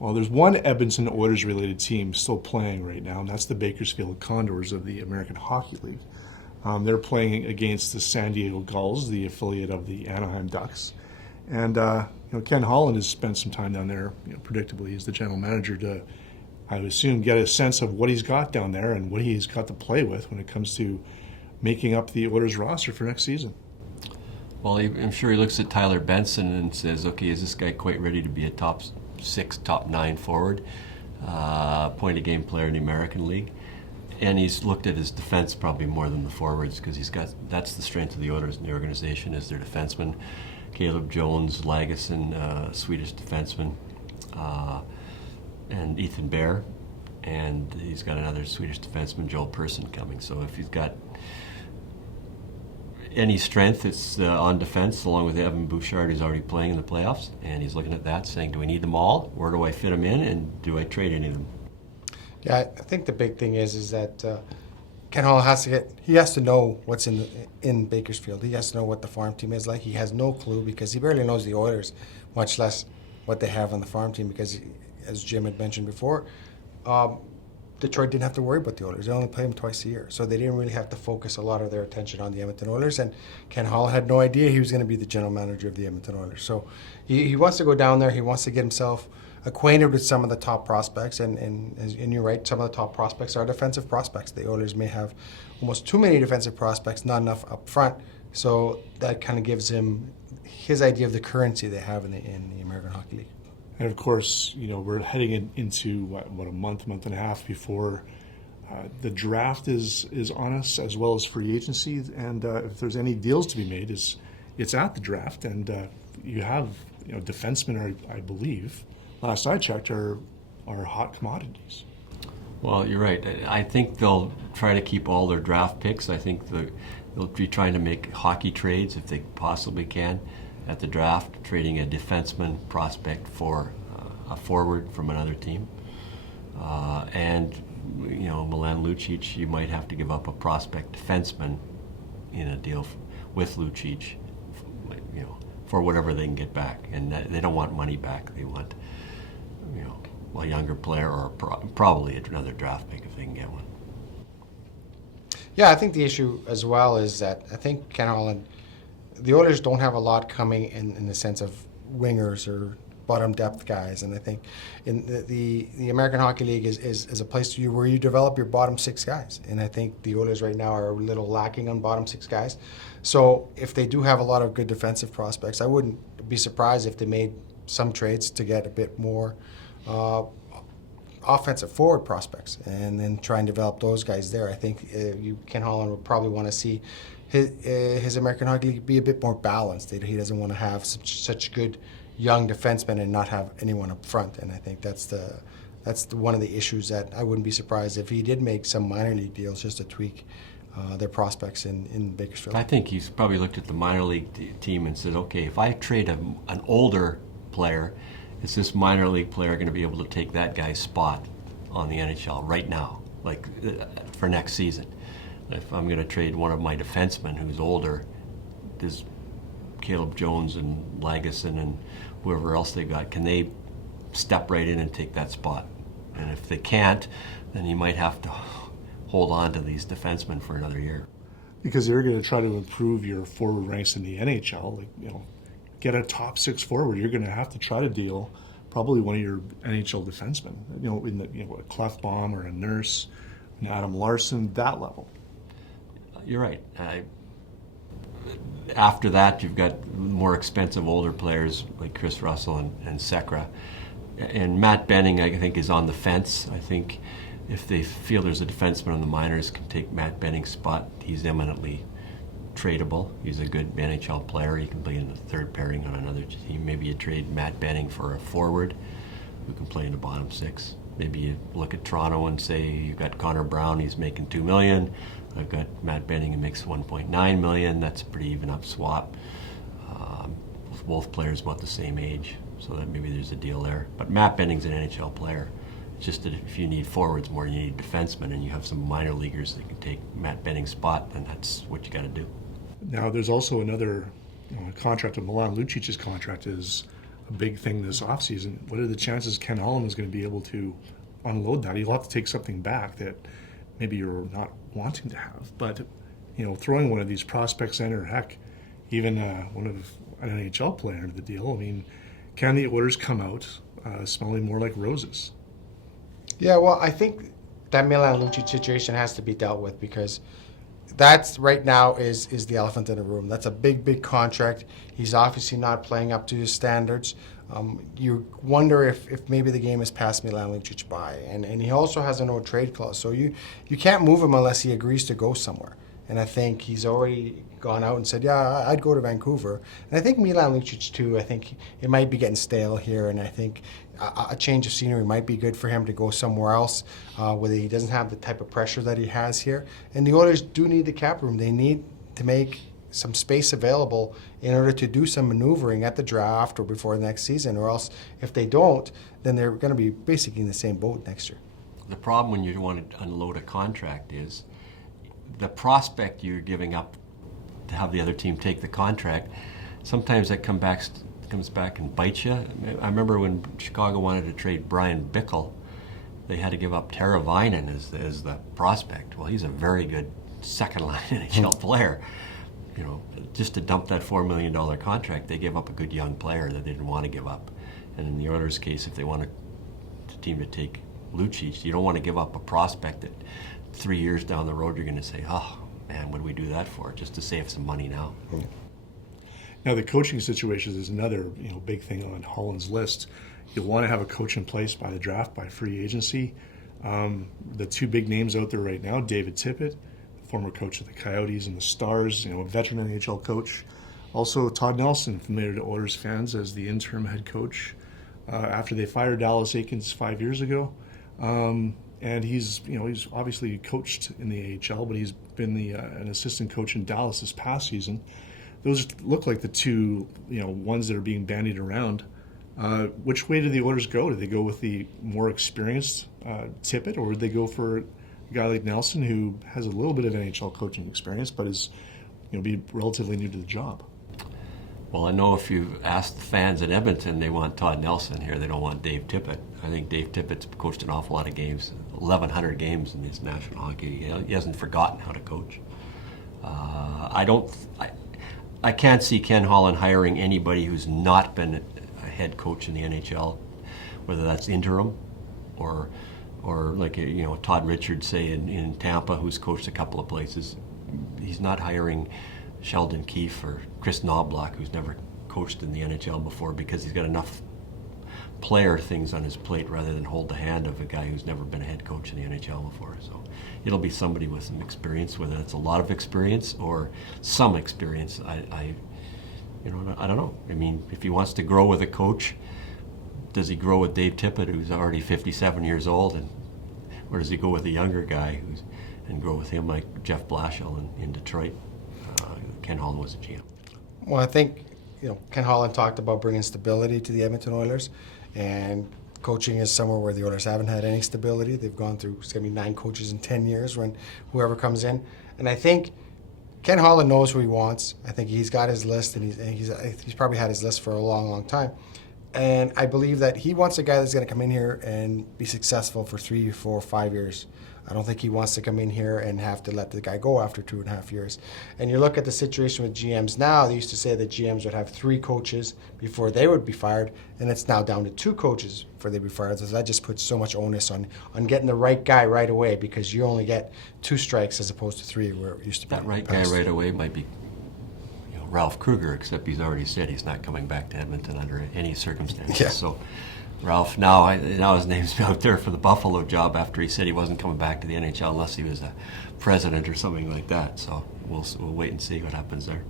Well, there's one Edmonton Oilers related team still playing right now, and that's the Bakersfield Condors of the American Hockey League. They're playing against the San Diego Gulls, the affiliate of the Anaheim Ducks. And Ken Holland has spent some time down there, predictably, he's the general manager, to, I would assume, get a sense of what he's got down there and what he's got to play with when it comes to making up the Oilers roster for next season. Well, I'm sure he looks at Tyler Benson and says, okay, is this guy quite ready to be a top 6, top 9 forward, point-a-game player in the American League? And he's looked at his defense probably more than the forwards, because that's the strength of the Oilers in the organization, is their defensemen. Caleb Jones, Lagesson, Swedish defenseman, and Ethan Bear, and he's got another Swedish defenseman, Joel Persson, coming. So if he's got any strength, it's on defense, along with Evan Bouchard, who's already playing in the playoffs, and he's looking at that, saying, do we need them all? Where do I fit them in, and do I trade any of them? Yeah, I think the big thing is that Ken Holland has to know what's in Bakersfield. He has to know what the farm team is like. He has no clue, because he barely knows the Oilers, much less what they have on the farm team, because, as Jim had mentioned before, Detroit didn't have to worry about the Oilers. They only play them twice a year, so they didn't really have to focus a lot of their attention on the Edmonton Oilers. And Ken Holland had no idea he was going to be the general manager of the Edmonton Oilers. So he wants to go down there. He wants to get himself acquainted with some of the top prospects. And you're right, some of the top prospects are defensive prospects. The Oilers may have almost too many defensive prospects, not enough up front. So that kind of gives him his idea of the currency they have in the American Hockey League. And of course, we're heading into what a month and a half before the draft is on us, as well as free agency. And if there's any deals to be made, it's at the draft. And you have defensemen, I believe, last I checked, are hot commodities. Well, you're right. I think they'll try to keep all their draft picks. I think they'll be trying to make hockey trades if they possibly can at the draft, trading a defenseman prospect for a forward from another team. And Milan Lucic, you might have to give up a prospect defenseman in a deal with Lucic, for whatever they can get back. And they don't want money back. They want, a younger player, or probably another draft pick if they can get one. Yeah, I think the issue as well is that I think Ken Holland, the Oilers don't have a lot coming in the sense of wingers or bottom depth guys, and I think in the American Hockey League is a place where you develop your bottom 6 guys, and I think the Oilers right now are a little lacking on bottom 6 guys. So if they do have a lot of good defensive prospects, I wouldn't be surprised if they made some trades to get a bit more offensive forward prospects, and then try and develop those guys there. I think Ken Holland would probably want to see his American Hockey League be a bit more balanced. He doesn't want to have such good young defensemen and not have anyone up front. And I think that's one of the issues that I wouldn't be surprised if he did make some minor league deals just to tweak their prospects in Bakersfield. I think he's probably looked at the minor league team and said, okay, if I trade an older player, is this minor league player going to be able to take that guy's spot on the NHL right now, like for next season? If I'm going to trade one of my defensemen who's older, does Caleb Jones and Lagesson and whoever else they got, can they step right in and take that spot? And if they can't, then you might have to hold on to these defensemen for another year. Because they're going to try to improve your forward ranks in the NHL. Get a top 6 forward. You're going to have to try to deal probably one of your NHL defensemen. In a Clefbaum or a Nurse, an Adam Larson, that level. You're right. After that, you've got more expensive older players like Chris Russell and Sekera. And Matt Benning, I think, is on the fence. I think if they feel there's a defenseman on the minors can take Matt Benning's spot, he's eminently tradable. He's a good NHL player. He can play in the third pairing on another team. Maybe you trade Matt Benning for a forward who can play in the bottom 6. Maybe you look at Toronto and say, you've got Connor Brown, he's making $2 million. I've got Matt Benning, who makes $1.9 million. That's a pretty even up swap. Both players about the same age, so that maybe there's a deal there. But Matt Benning's an NHL player. It's just that if you need forwards more than you need defensemen, and you have some minor leaguers that can take Matt Benning's spot, then that's what you got to do. Now, there's also another contract of Milan Lucic's contract is a big thing this offseason. What are the chances Ken Holland is going to be able to unload that? He'll have to take something back that maybe you're not wanting to have. But, throwing one of these prospects in, or heck, even one of an NHL player into the deal, I mean, can the Oilers come out smelling more like roses? Yeah, well, I think that Milan Lucic situation has to be dealt with, because that's right now is the elephant in the room. That's a big contract. He's obviously not playing up to his standards. You wonder if maybe the game has passed Milan Lucic by. And he also has a no trade clause. So you can't move him unless he agrees to go somewhere. And I think he's already gone out and said, yeah, I'd go to Vancouver. And I think Milan Lucic too, I think it might be getting stale here. And I think a change of scenery might be good for him to go somewhere else where he doesn't have the type of pressure that he has here. And the Oilers do need the cap room. They need to make some space available in order to do some maneuvering at the draft or before the next season, or else if they don't, then they're going to be basically in the same boat next year. The problem when you want to unload a contract is the prospect you're giving up to have the other team take the contract. Sometimes that comes back and bites you. I remember when Chicago wanted to trade Brian Bickle, they had to give up Tara Vinen as the prospect. Well, he's a very good second-line NHL player. Just to dump that $4 million contract, they gave up a good young player that they didn't want to give up. And in the Oilers' case, if they wanted the team to take Lucic, you don't want to give up a prospect that 3 years down the road you're going to say, oh, man, what did we do that for? Just to save some money now. Now, the coaching situation is another big thing on Holland's list. You'll want to have a coach in place by the draft, by free agency. The two big names out there right now, David Tippett, former coach of the Coyotes and the Stars, a veteran NHL coach. Also, Todd Nelson, familiar to Oilers fans as the interim head coach after they fired Dallas Eakins 5 years ago. And he's obviously coached in the AHL, but he's been an assistant coach in Dallas this past season. Those look like the two, ones that are being bandied around. Which way do the Oilers go? Do they go with the more experienced Tippett, or would they go for a guy like Nelson, who has a little bit of NHL coaching experience, but is, be relatively new to the job? Well, I know if you ask the fans at Edmonton, they want Todd Nelson here. They don't want Dave Tippett. I think Dave Tippett's coached an awful lot of games, 1,100 games in this National Hockey. He hasn't forgotten how to coach. I can't see Ken Holland hiring anybody who's not been a head coach in the NHL, whether that's interim or like Todd Richards, say in Tampa, who's coached a couple of places. He's not hiring Sheldon Keefe or Chris Knobloch, who's never coached in the NHL before, because he's got enough player things on his plate rather than hold the hand of a guy who's never been a head coach in the NHL before. So it'll be somebody with some experience, whether it's a lot of experience or some experience. I don't know. I mean, if he wants to grow with a coach, does he grow with Dave Tippett, who's already 57 years old, or does he go with a younger guy and grow with him like Jeff Blashill in Detroit? Ken Holland was a GM. Well, I think Ken Holland talked about bringing stability to the Edmonton Oilers, and coaching is somewhere where the Oilers haven't had any stability. They've gone through, it's going to be 9 coaches in 10 years when whoever comes in. And I think Ken Holland knows who he wants. I think he's got his list, and he's probably had his list for a long time. And I believe that he wants a guy that's going to come in here and be successful for 3, 4, 5 years. I don't think he wants to come in here and have to let the guy go after 2.5 years. And you look at the situation with GMs now, they used to say that GMs would have 3 coaches before they would be fired, and it's now down to 2 coaches before they'd be fired. So that just puts so much onus on getting the right guy right away, because you only get 2 strikes as opposed to 3 where it used to be. That right guy right away might be Ralph Kruger, except he's already said he's not coming back to Edmonton under any circumstances. Yeah. So Ralph, now his name's out there for the Buffalo job after he said he wasn't coming back to the NHL unless he was a president or something like that. So we'll wait and see what happens there.